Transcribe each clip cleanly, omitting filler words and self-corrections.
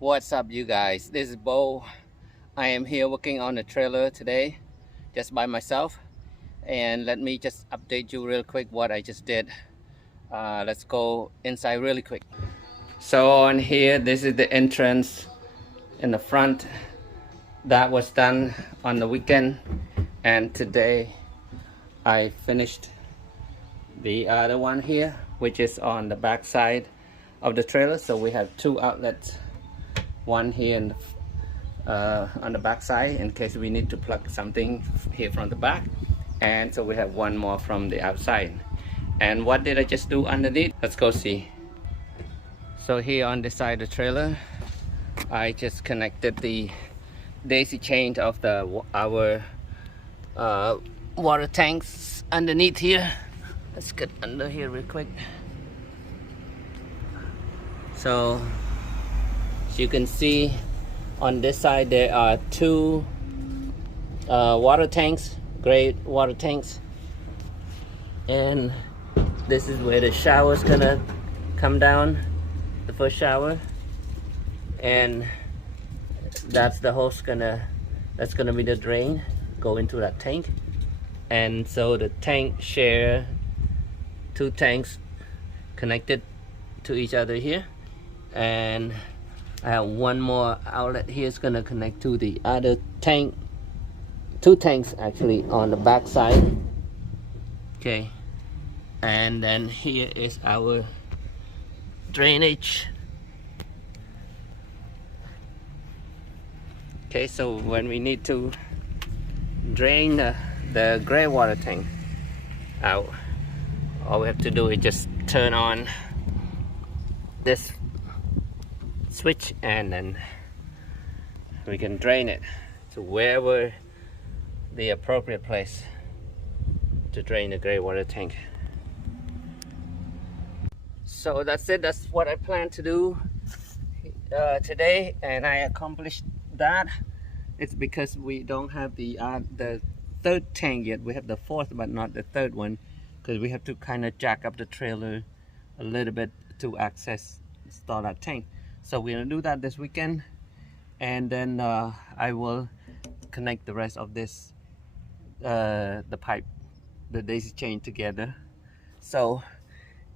What's up, you guys? This is Bo. I am here working on the trailer today just by myself. And let me just update you real quick what I just did. Let's go inside really quick. So on here, this is the entrance in the front. That was done on the weekend. And today I finished the other one here, which is on the back side of the trailer. So we have two outlets, one here in on the back side in case we need to plug something here from the back, and so we have one more from the outside. And what did I just do underneath? Let's go see. So here on the side of the trailer, I just connected the daisy chain of our water tanks underneath here. Let's get under here real quick. So as you can see, on this side there are two water tanks, gray water tanks, and this is where the shower is gonna come down, the first shower, and that's the hose that's gonna be the drain go into that tank. And so the tank share two tanks connected to each other here, and I have one more outlet here. It's gonna connect to the other tank, two tanks actually on the back side. Okay, and then here is our drainage. Okay, so when we need to drain the gray water tank out, all we have to do is just turn on this switch, and then we can drain it to wherever the appropriate place to drain the gray water tank. So that's it. That's what I plan to do today, and I accomplished that. It's because we don't have the third tank yet. We have the fourth but not the third one, because we have to kind of jack up the trailer a little bit to install that tank. So we're gonna do that this weekend, and then I will connect the rest of this the pipe, the daisy chain together. So,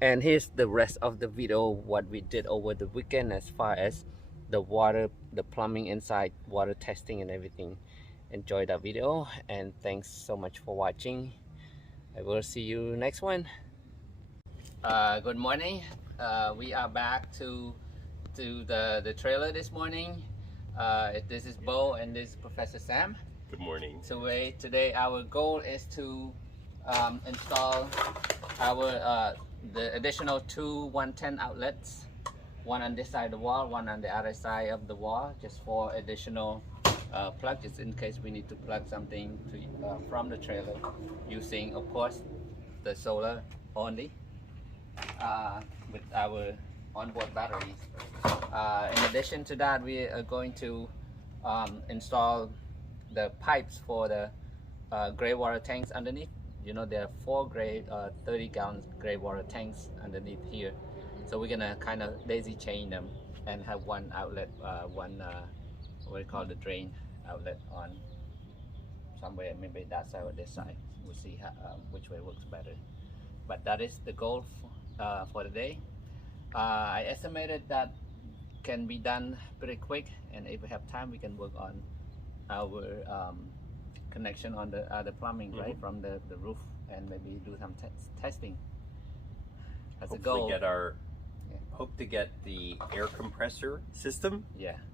and here's the rest of the video what we did over the weekend as far as the water, the plumbing inside, water testing and everything. Enjoy that video, and thanks so much for watching. I will see you next one. Good morning. We are back to the trailer this morning. This is Bo and this is Professor Sam. Good morning. Today our goal is to install our the additional two 110 outlets, one on this side of the wall, one on the other side of the wall, just for additional plug, just in case we need to plug something to from the trailer, using of course the solar only, with our onboard batteries. In addition to that, we are going to install the pipes for the gray water tanks underneath. You know, there are four 30-gallon gray water tanks underneath here. So we're gonna kind of daisy chain them and have one outlet, what we call the drain outlet on somewhere, maybe that side or this side. We'll see how, which way works better. But that is the goal for the day. I estimated that can be done pretty quick, and if we have time we can work on our connection on the plumbing, right, from the roof, and maybe do some testing. That's a goal. Hope to get the air compressor system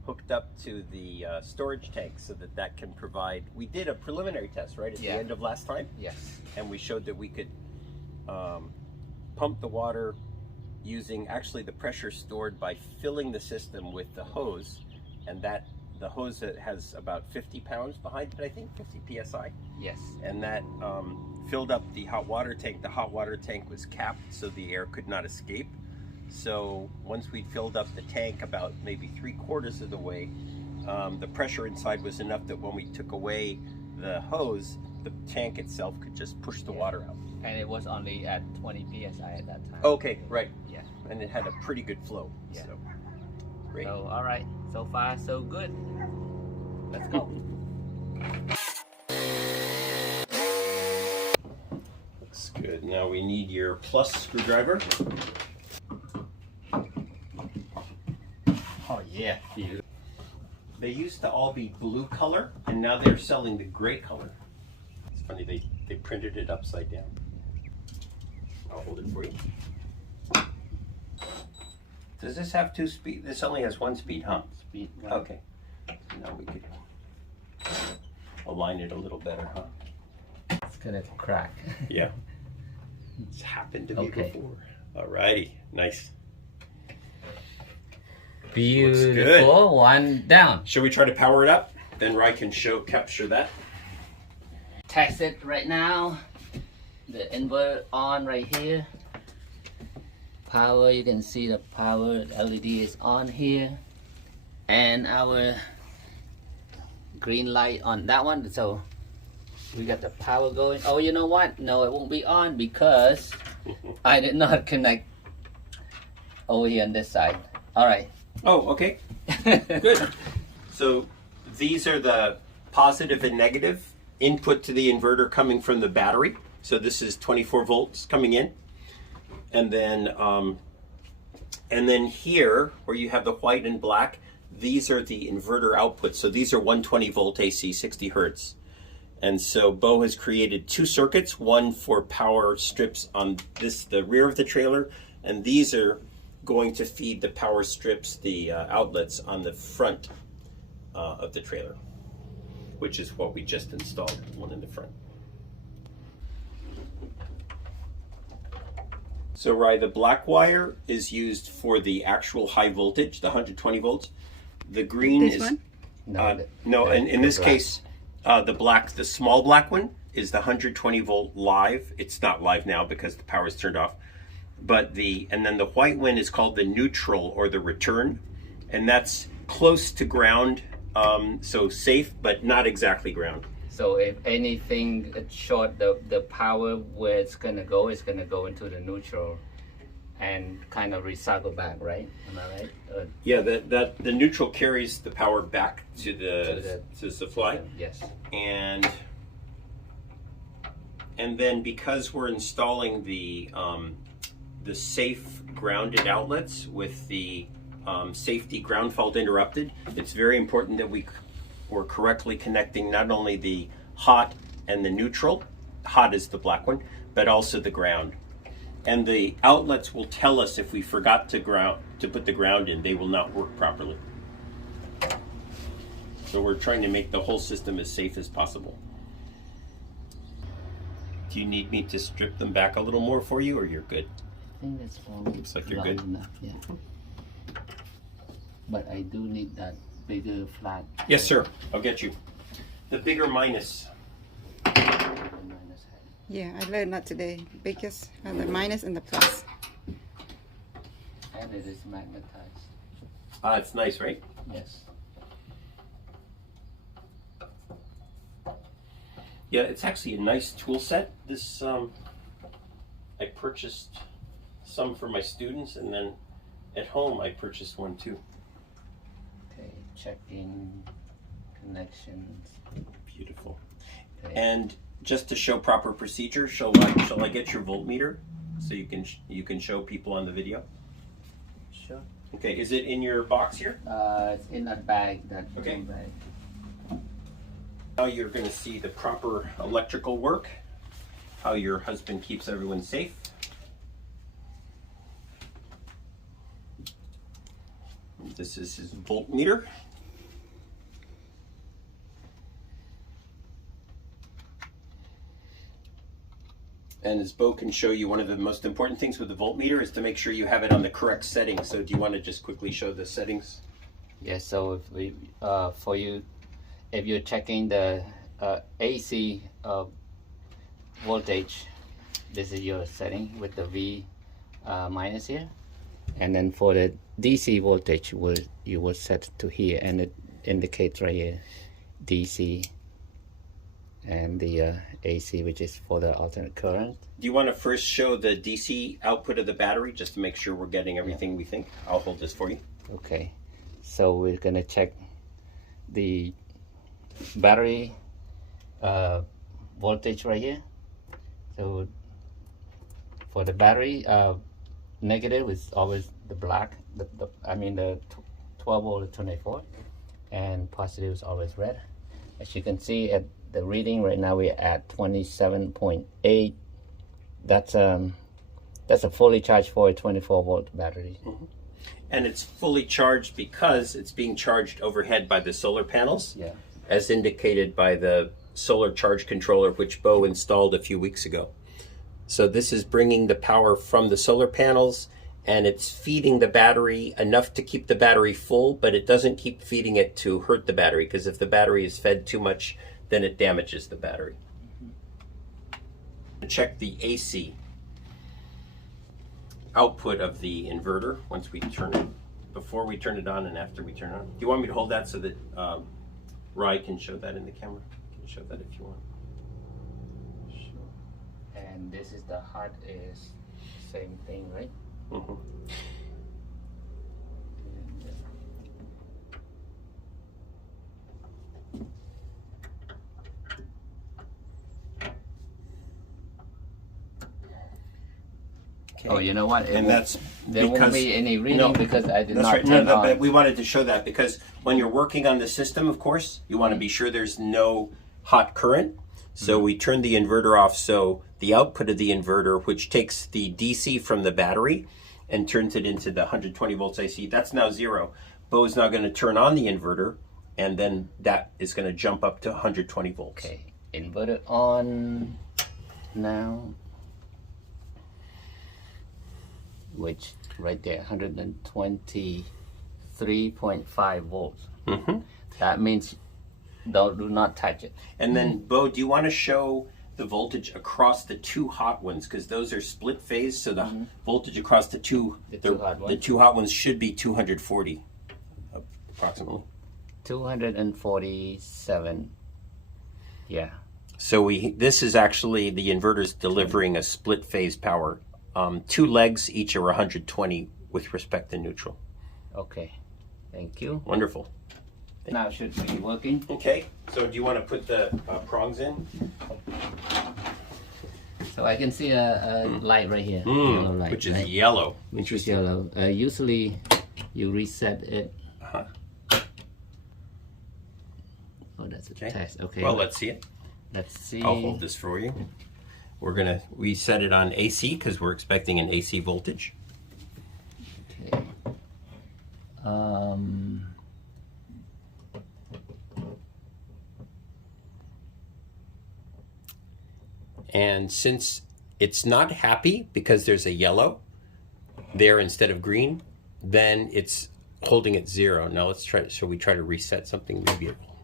hooked up to the storage tank, so that can provide. We did a preliminary test right at the end of last time. Yes. And we showed that we could pump the water using actually the pressure stored by filling the system with the hose, and that the hose that has about 50 pounds behind it, I think 50 psi. Yes. And that filled up the hot water tank. The hot water tank was capped so the air could not escape. So once we filled up the tank about maybe 3/4 of the way, the pressure inside was enough that when we took away the hose, the tank itself could just push the water out. And it was only at 20 psi at that time. Okay, right. Yeah. And it had a pretty good flow. Yeah. So. Great. So, all right. So far, so good. Let's go. Looks good. Now we need your plus screwdriver. Oh, yeah. They used to all be blue color, and now they're selling the gray color. It's funny, they printed it upside down. I'll hold it for you. Does this have 2 speed? This only has 1 speed, huh? Speed. Okay. So now we could align it a little better, huh? It's gonna crack. Yeah. It's happened to me Okay. before. Alrighty, nice. Beautiful. One down. Shall we try to power it up? Then Rai can capture that. Test it right now. The inverter on right here. Power, you can see the power LED is on here. And our green light on that one. So we got the power going. Oh, you know what? No, it won't be on because I did not connect over here on this side. All right. Oh, okay. Good. So these are the positive and negative input to the inverter coming from the battery. So this is 24 volts coming in. And then here, where you have the white and black, these are the inverter outputs. So these are 120 volt AC, 60 hertz. And so Bo has created 2 circuits, one for power strips on the rear of the trailer, and these are going to feed the power strips, the outlets on the front of the trailer, which is what we just installed, one in the front. So Rai, the black wire is used for the actual high voltage, the 120 volts. The green This is one? no, in this black. case, the small black one is the 120 volt live. It's not live now because the power is turned off. But and then the white one is called the neutral or the return, and that's close to ground, so safe but not exactly ground. So if anything short, the power where it's gonna go is gonna go into the neutral and kind of recycle back, right? Am I right? Yeah, the neutral carries the power back to the supply, Yes. and then because we're installing the safe grounded outlets with the safety ground fault interrupted, it's very important that we're correctly connecting not only the hot and the neutral, hot is the black one, but also the ground. And the outlets will tell us if we forgot to put the ground in, they will not work properly. So we're trying to make the whole system as safe as possible. Do you need me to strip them back a little more for you, or you're good? I think that's all. Looks like you're good. Enough, yeah. But I do need that bigger flat. Yes, sir. I'll get you. The bigger minus. Yeah, I learned that today. Biggest, the minus and the plus. And it is magnetized. It's nice, right? Yes. Yeah, it's actually a nice tool set. This I purchased some for my students, and then at home I purchased one too. Okay, checking connections. Beautiful. Okay. And just to show proper procedure, shall I get your voltmeter so you can show people on the video? Sure. Okay, is it in your box here? It's in that bag. That Okay. blue bag. Now you're going to see the proper electrical work, how your husband keeps everyone safe. This is his voltmeter. And as Bo can show you, one of the most important things with the voltmeter is to make sure you have it on the correct setting. So do you want to just quickly show the settings? Yes. So if we, for you, if you're checking the AC voltage, this is your setting with the V minus here, and then for the DC voltage, you will set to here, and it indicates right here DC, and the AC, which is for the alternate current. Do you want to first show the DC output of the battery just to make sure we're getting everything we think? I'll hold this for you. Okay, So we're gonna check the battery voltage right here. So for the battery, negative is always the black, the 12 volt 24, and positive is always red. As you can see at the reading right now, we're at 27.8. That's a fully charged for a 24 volt battery. Mm-hmm. And it's fully charged because it's being charged overhead by the solar panels, Yeah. as indicated by the solar charge controller, which Bo installed a few weeks ago. So this is bringing the power from the solar panels, and it's feeding the battery enough to keep the battery full, but it doesn't keep feeding it to hurt the battery, because if the battery is fed too much, then it damages the battery. Check the AC output of the inverter once we turn it, before we turn it on and after we turn it on. Do you want me to hold that so that Rai can show that in the camera? You can show that if you want. Sure. And this is the hot is same thing, right? Mm-hmm. Okay. Oh, you know what? And that's there won't because- be any reading no, because I did That's not right. turn No, on. but we wanted to show that because when you're working on the system, of course, you want to be sure there's no hot current. So we turned the inverter off. So the output of the inverter, which takes the DC from the battery and turns it into the 120 volts AC, that's now 0. Bo's now going to turn on the inverter, and then that is going to jump up to 120 volts. Okay, inverter on now, which right there, 123.5 volts. Mm-hmm. That means do not touch it. And then, Bo, do you want to show the voltage across the two hot ones? Because those are split phase, so the voltage across the two hot ones should be 240, approximately. 247. Yeah. So this is actually the inverter's delivering a split phase power. 2 legs each are 120 with respect to neutral. Okay. Thank you. Wonderful. Now it should be working. Okay. So do you want to put the prongs in? So I can see a light right here, yellow light, Which is right? yellow. Which is yellow. Usually, you reset it. Uh-huh. Oh, that's a Okay. test. Okay. Well, let's see it. Let's see. I'll hold this for you. We set it on AC because we're expecting an AC voltage. Okay. And since it's not happy because there's a yellow there instead of green, then it's holding at 0. Now let's try. So we try to reset something. Maybe it will.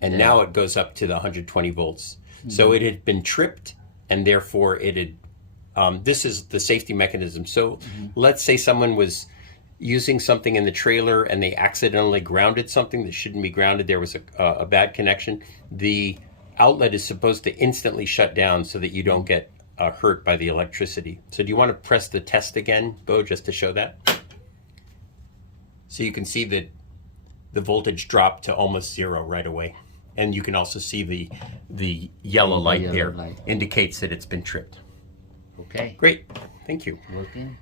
And now it goes up to the 120 volts. So it had been tripped, and therefore it had. This is the safety mechanism. So let's say someone was using something in the trailer and they accidentally grounded something that shouldn't be grounded. There was a bad connection. The outlet is supposed to instantly shut down so that you don't get hurt by the electricity. So do you want to press the test again, Bo, just to show that? So you can see that the voltage dropped to almost 0 right away. And you can also see the yellow light yellow there light. indicates that it's been tripped. Okay. Great. Thank you. Working.